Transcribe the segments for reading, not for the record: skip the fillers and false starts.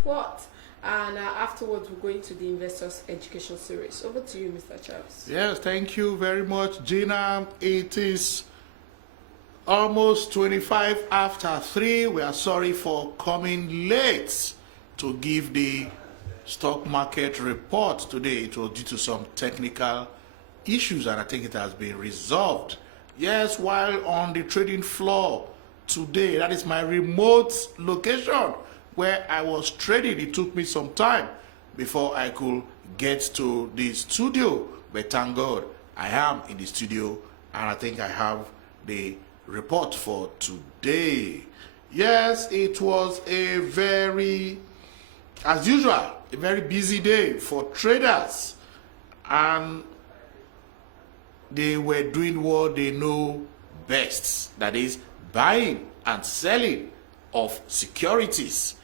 report, and afterwards we'll go into the investors education series. Over to you, Mr. Charles. Yes, thank you very much, Gina. It is almost 25 after 3. We are sorry for coming late to give the stock market report today. It was due to some technical issues, and I think it has been resolved. Yes, while on the trading floor today, that is my remote location where I was trading. It took me some time before I could get to the studio, but thank God I am in the studio, and I think I have the report for today. Yes, it was a very, as usual, a very busy day for traders, and they were doing what they know best, that is buying and selling of securities.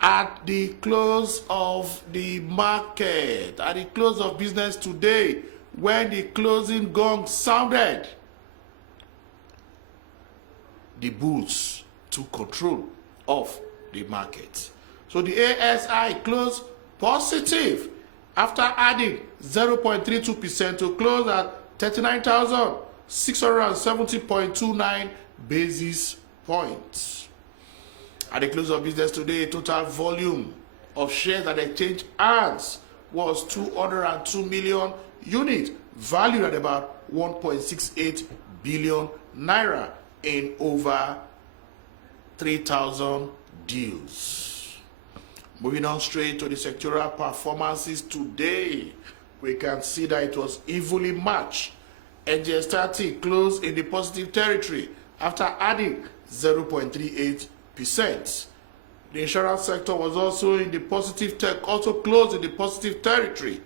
At the close of the market, at the close of business today, when the closing gong sounded, the bulls took control of the market. So the ASI closed positive after adding 0.32% to close at 39,670.29 basis points. At the close of business today, total volume of shares at exchange hands was 202 million units, valued at about 1.68 billion naira in over 3,000 deals. Moving on straight to the sectoral performances today, we can see that it was evenly matched. NGS30 closed in the positive territory after adding 0.38%. The insurance sector was also in the positive, also closed in the positive territory,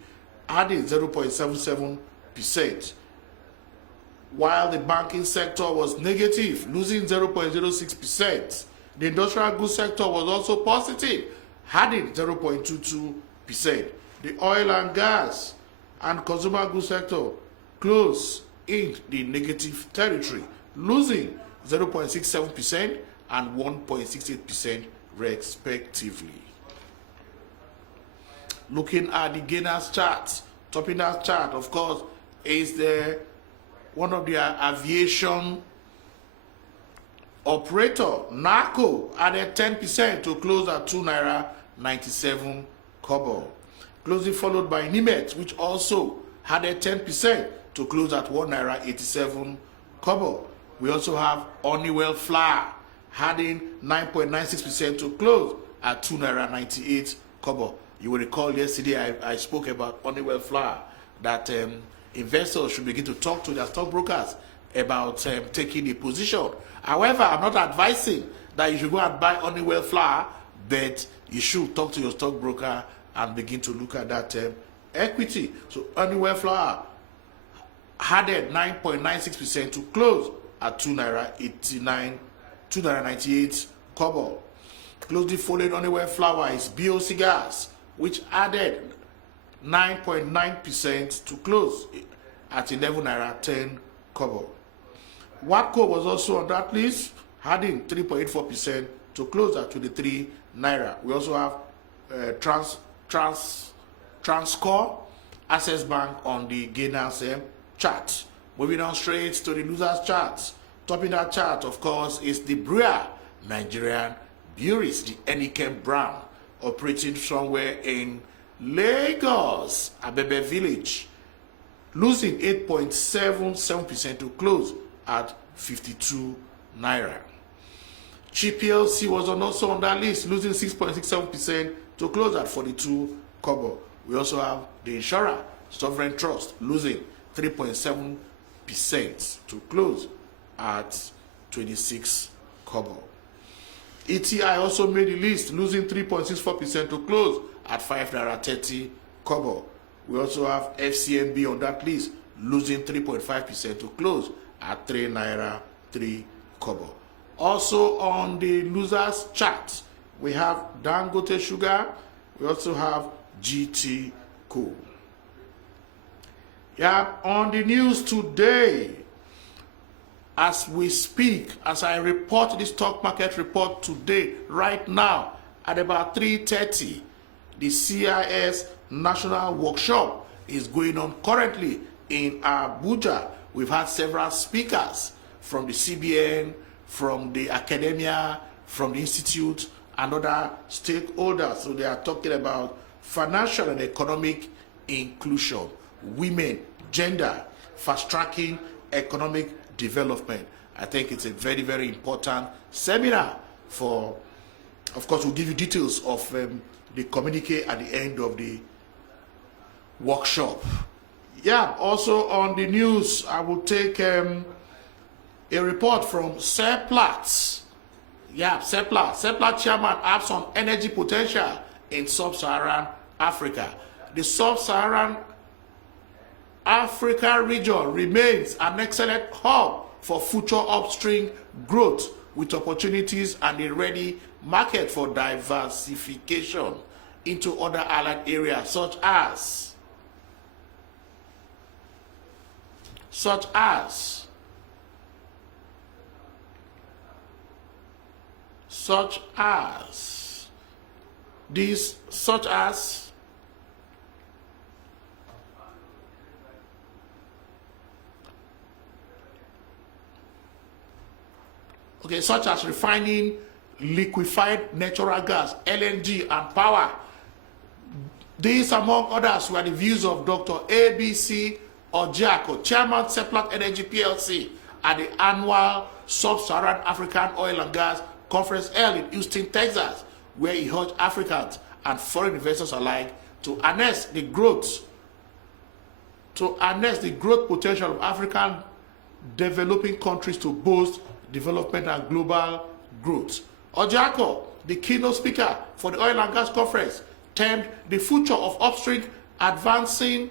adding 0.77%. While the banking sector was negative, losing 0.06%. The industrial goods sector was also positive, adding 0.22%. The oil and gas and consumer goods sector closed in the negative territory, losing 0.67% and 1.68% respectively. Looking at the gainers chart, topping that chart, of course, is one of the aviation operator, NACO, added 10% to close at 2 naira 97 kobo. Closing followed by Nimet, which also added 10% to close at 1 naira 87 kobo. We also have Honeywell Flour, adding 9.96% to close at 2 naira 98 kobo. You will recall yesterday I spoke about Honeywell Flour, that investors should begin to talk to their stockbrokers about taking a position. However, I'm not advising that you should go and buy Honeywell Flour, but you should talk to your stockbroker and begin to look at that equity. So Honeywell Flour added 9.96% to close at 2 naira 98 kobo. Closely following Honeywell Flour is BOC Gas, which added 9.9% to close at 11 naira 10 kobo. Watco was also on that list, adding 3.84% to close at 23 naira. We also have Transcore, Access Bank on the gainers chart. Moving on straight to the losers chart. Topping that chart, of course, is the Brewer Nigerian Breweries, the Enikem brand, operating somewhere in Lagos, Abebe Village, losing 8.77% to close at 52 naira. GPLC was also on that list, losing 6.67% to close at 42 kobo. We also have the insurer, Sovereign Trust, losing 3.7% to close at 26 kobo. ETI also made the list, losing 3.64% to close at 5 naira 30 kobo. We also have FCMB on that list, losing 3.5% to close at 3 naira 3 kobo. Also on the losers chart, we have Dangote Sugar. We also have GT Coal. Yeah, on the news today, as we speak, as I report the stock market report today, right now, at about 3:30. The CIS National Workshop is going on currently in Abuja. We've had several speakers from the CBN, from the academia, from the institute, and other stakeholders. So they are talking about financial and economic inclusion, women, gender, fast-tracking economic development. I think it's a very, very important seminar for, of course, we'll give you details of the communique at the end of the workshop. Yeah, also on the news, I will take a report from Seplat. Yeah, Seplat chairman adds on energy potential in sub-Saharan Africa. The sub-Saharan Africa region remains an excellent hub for future upstream growth with opportunities and a ready market for diversification into other allied areas such as refining liquefied natural gas, LNG, and power. These, among others, were the views of Dr. ABC Ojiako, Chairman Seplat Energy PLC, at the annual Sub-Saharan African Oil and Gas Conference held in Houston, Texas, where he urged Africans and foreign investors alike to harness the growth potential of African developing countries to boost development and global growth. Ojiako, the keynote speaker for the Oil and Gas Conference, termed the future of upstream advancing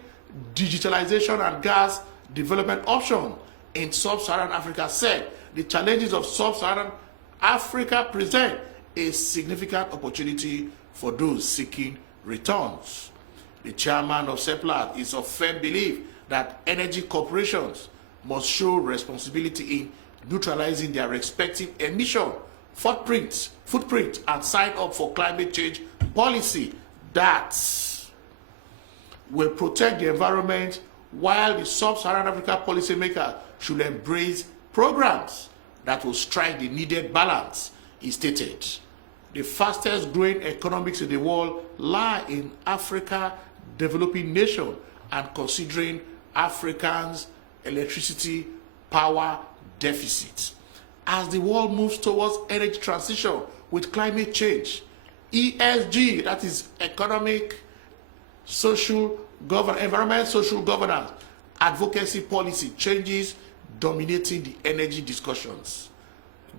digitalization and gas development option in sub-Saharan Africa, said the challenges of sub-Saharan Africa present a significant opportunity for those seeking returns. The chairman of Seplat is of firm belief that energy corporations must show responsibility in neutralizing their respective emission footprint and sign up for climate change policy that will protect the environment, while the sub-Saharan Africa policymakers should embrace programs that will strike the needed balance, he stated. The fastest growing economies in the world lie in Africa, developing nation, and considering Africans' electricity power deficit. As the world moves towards energy transition with climate change, ESG, that is economic, social, environment, social governance, advocacy policy changes dominating the energy discussions.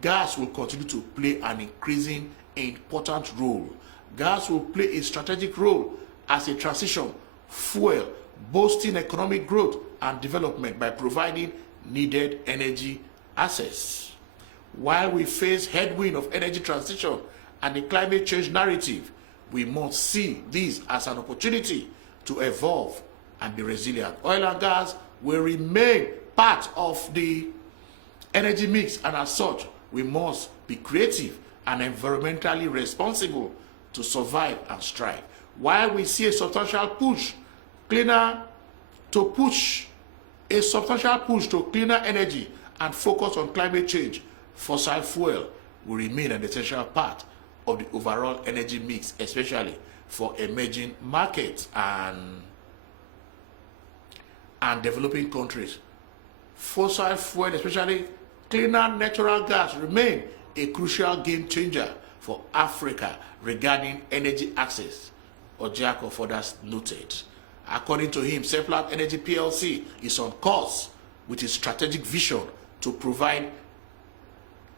Gas will continue to play an increasing important role. Gas will play a strategic role as a transition fuel, boosting economic growth and development by providing needed energy access. While we face headwind of energy transition and the climate change narrative, we must see this as an opportunity to evolve and be resilient. Oil and gas will remain part of the energy mix, and as such, we must be creative and environmentally responsible to survive and strive. While we see a substantial push to cleaner energy and focus on climate change, fossil fuel will remain an essential part of the overall energy mix, especially for emerging markets and developing countries. Fossil fuel, especially cleaner natural gas, remain a crucial game changer for Africa regarding energy access, Ojiako further noted. According to him, Seplat Energy PLC is on course with its strategic vision to provide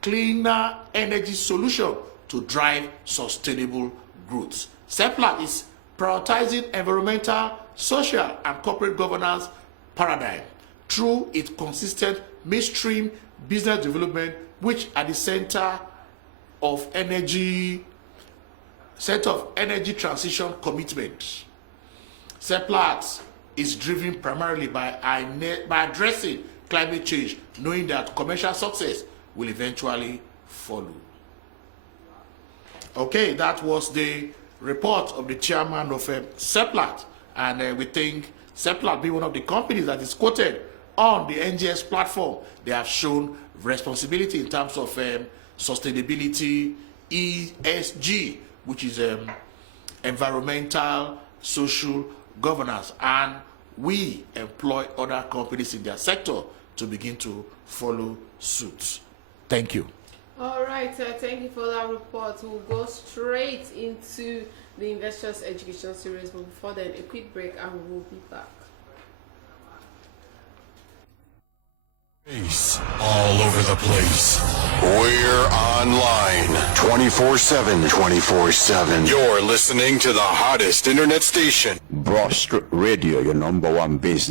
cleaner energy solution to drive sustainable growth. Seplat is prioritizing environmental, social, and corporate governance paradigm through its consistent midstream business development, which at the center of energy transition commitment. Seplat is driven primarily by addressing climate change, knowing that commercial success will eventually follow. Okay, that was the report of the chairman of Seplat. And we think Seplat being one of the companies that is quoted on the NGS platform, they have shown responsibility in terms of sustainability, ESG, which is environmental, social governance. And we employ other companies in their sector to begin to follow suit. Thank you. All right, thank you for that report. We'll go straight into the Investors Education Series, but before then, a quick break and we'll be back. All over the place. We're online 24/7. 24/7. You're listening to the hottest internet station. Broadstreet Radio, your number one business.